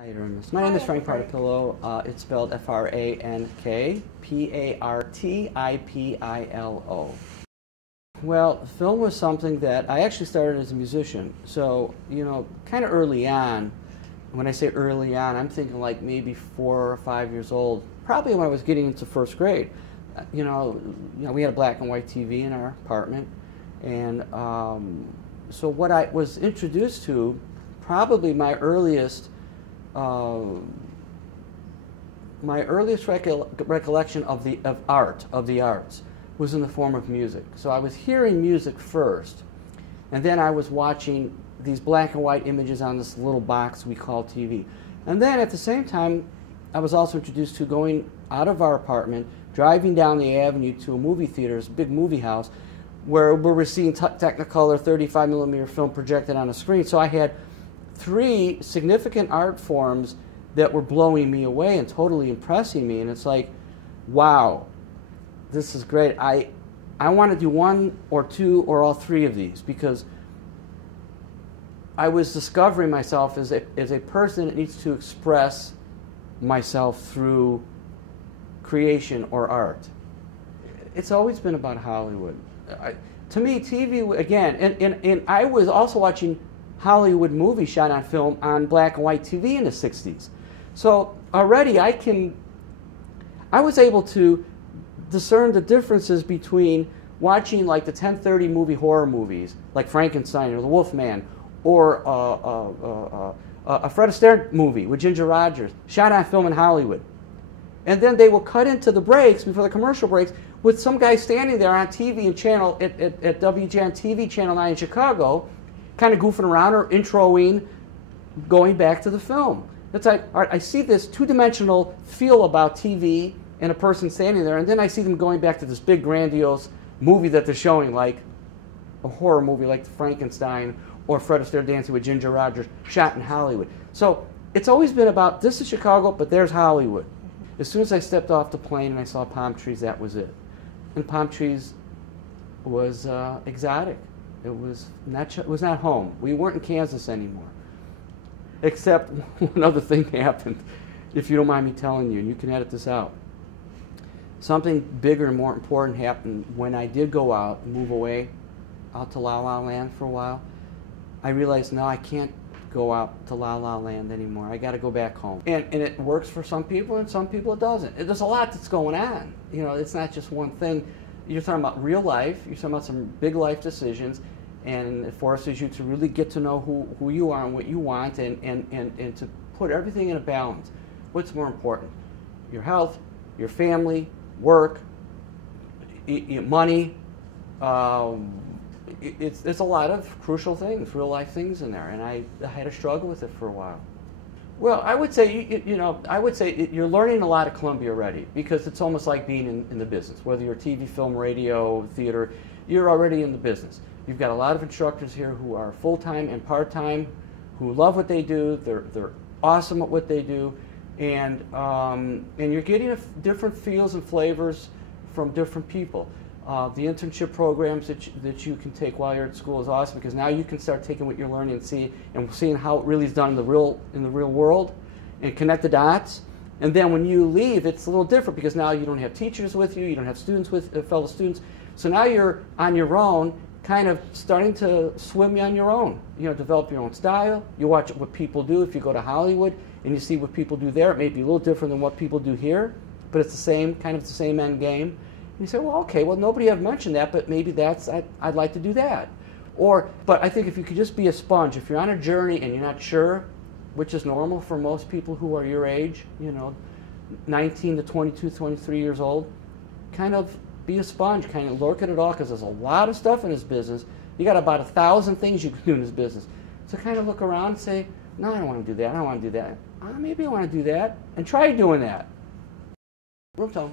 Hi, Ernest. My name is Frank Partipillo. It's spelled F-R-A-N-K, P-A-R-T-I-P-I-L-O. Well, film was something that I actually started as a musician. So, kind of early on, when I say early on, I'm thinking like maybe 4 or 5 years old, probably when I was getting into first grade. We had a black and white TV in our apartment. And so what I was introduced to, probably my earliest recollection of the arts was in the form of music. So I was hearing music first, and then I was watching these black and white images on this little box we call TV. And then at the same time, I was also introduced to going out of our apartment, driving down the avenue to a movie theater, this big movie house, where we were seeing Technicolor 35mm film projected on a screen. So I had 3 significant art forms that were blowing me away and totally impressing me. And it's like, wow, this is great. I want to do 1 or 2 or all 3 of these, because I was discovering myself as a person that needs to express myself through creation or art. It's always been about Hollywood. To me, TV, again, and I was also watching Hollywood movies shot on film on black and white TV in the 60s. So already I was able to discern the differences between watching like the 10:30 movie horror movies, like Frankenstein or The Wolfman, or a Fred Astaire movie with Ginger Rogers, shot on film in Hollywood. And then they will cut into the breaks, before the commercial breaks, with some guy standing there on TV and channel at WGN TV Channel 9 in Chicago, kind of goofing around or introing, going back to the film. It's like, all right, I see this two-dimensional feel about TV and a person standing there, and then I see them going back to this big, grandiose movie that they're showing, like a horror movie like Frankenstein or Fred Astaire Dancing with Ginger Rogers, shot in Hollywood. So it's always been about, this is Chicago, but there's Hollywood. As soon as I stepped off the plane and I saw palm trees, that was it. And palm trees was exotic. It was not home. We weren't in Kansas anymore. Except one other thing happened, if you don't mind me telling you, and you can edit this out. Something bigger and more important happened when I did go out, move away, out to La La Land for a while. I realized, no, I can't go out to La La Land anymore. I got to go back home. And it works for some people, and some people it doesn't. There's a lot that's going on. It's not just one thing. You're talking about real life. You're talking about some big life decisions, and it forces you to really get to know who you are and what you want, and to put everything in a balance. What's more important? Your health, your family, work, money. It's a lot of crucial things, real life things in there, and I had to struggle with it for a while. Well, I would say, you're learning a lot at Columbia already, because it's almost like being in the business. Whether you're TV, film, radio, theater, you're already in the business. You've got a lot of instructors here who are full-time and part-time, who love what they do. They're awesome at what they do, and you're getting different feels and flavors from different people. The internship programs that you can take while you're at school is awesome, because now you can start taking what you're learning and seeing how it really is done in the real world, and connect the dots. And then when you leave, it's a little different, because now you don't have teachers with you, you don't have students with fellow students. So now you're on your own, kind of starting to swim on your own. Develop your own style. You watch what people do. If you go to Hollywood and you see what people do there, it may be a little different than what people do here, but it's the same end game. You say, well, okay, well, nobody ever mentioned that, but maybe I'd like to do that. But I think if you could just be a sponge, if you're on a journey and you're not sure, which is normal for most people who are your age, 19 to 22, 23 years old, kind of be a sponge, kind of look at it all, because there's a lot of stuff in this business. You got about 1,000 things you can do in this business. So kind of look around and say, no, I don't want to do that, I don't want to do that. Maybe I want to do that, and try doing that. Room tone.